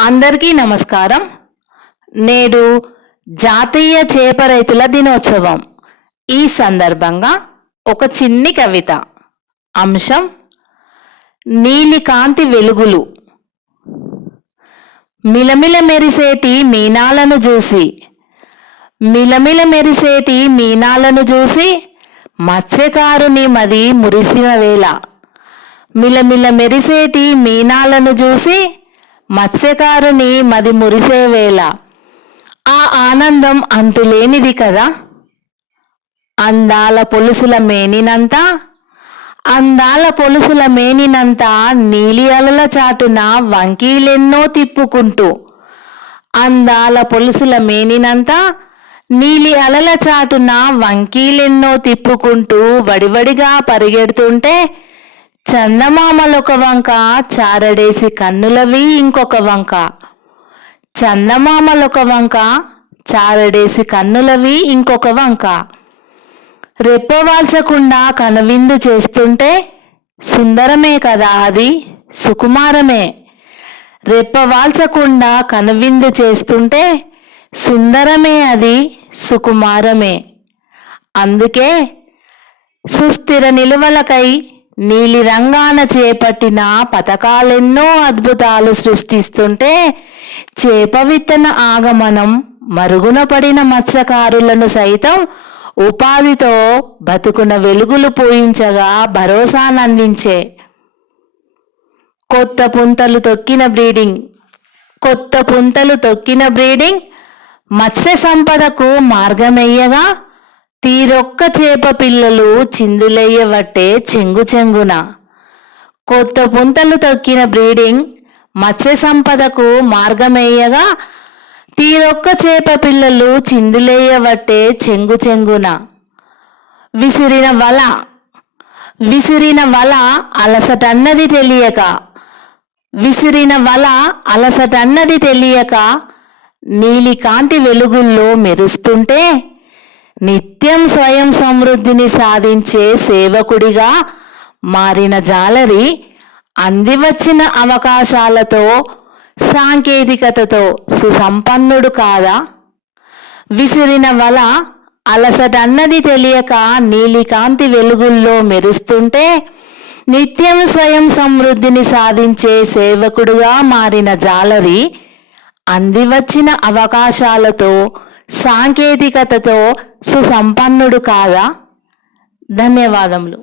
అందరికీ నమస్కారం. నేడు జాతీయ చేప రైతుల దినోత్సవం. ఈ సందర్భంగా ఒక చిన్ని కవిత. అంశం నీలికాంతి వెలుగులు. మిలమిల మెరిసేటి మీనాలను చూసి, మిలమిల మెరిసేటి మీనాలను చూసి మత్స్యకారుని మది మురిసిన వేళ. మిలమిల మెరిసేటి మీనాలను చూసి మత్స్యకారుని మది మురిసే వేళ. ఆ ఆనందం అంతులేనిది కదా. అందాల పొలుసుల మేనినంతా, అందాల పొలుసుల మేనినంతా నీలి అలల చాటున వంకీలెన్నో తిప్పుకుంటూ, అందాల పొలుసుల మేనినంతా నీలి అలల చాటున వంకీలెన్నో తిప్పుకుంటూ వడివడిగా పరిగెడుతుంటే చందమామలొక వంక, చారడేసి కన్నులవి ఇంకొక వంక. చందమామలొక వంక, చారడేసి కన్నులవి ఇంకొక వంక. రెప్పవాల్చకుండా కనువిందు చేస్తుంటే సుందరమే కదా అది, సుకుమారమే. రెప్పవాల్చకుండా కనువిందు చేస్తుంటే సుందరమే అది, సుకుమారమే. అందుకే సుస్థిర నిలువలకై నీలి రంగాన చేపట్టిన పథకాలెన్నో అద్భుతాలు సృష్టిస్తుంటే చేప విత్తన ఆగమనం మరుగున పడిన మత్స్యకారులను సైతం ఉపాధితో బతుకున వెలుగులు పూయించగా భరోసానందించే. కొత్త పుంతలు తొక్కిన బ్రీడింగ్, కొత్త పుంతలు తొక్కిన బ్రీడింగ్ మత్స్య సంపదకు మార్గమయ్యగా తీరొక్క చేప పిల్లలు చిందులయ్యవట్టే చెంగు చెంగున. కొత్త పుంతలు తొక్కిన బ్రీడింగ్ మత్స్య సంపదకు మార్గమయ్యగా తీరొక్క చేప పిల్లలు చిందులయ్యవట్టే చెంగు చెంగున. విసిరిన వల, విసిరిన వల అలసటన్నది తెలియక, విసిరిన వల అలసటన్నది తెలియక నీలికాంతి వెలుగుల్లో మెరుస్తుంటే నిత్యం స్వయం సమృద్ధిని సాధించే సేవకుడిగా మారిన జాలరి అందివచ్చిన అవకాశాలతో సాంకేతికతతో సుసంపన్నుడు కాదా. విసిరిన వల అలసటన్నది తెలియక నీలికాంతి వెలుగుల్లో మెరుస్తుంటే నిత్యం స్వయం సమృద్ధిని సాధించే సేవకుడుగా మారిన జాలరి అందివచ్చిన అవకాశాలతో సాంకేతికతతో సుసంపన్నుడు కాదా. ధన్యవాదములు.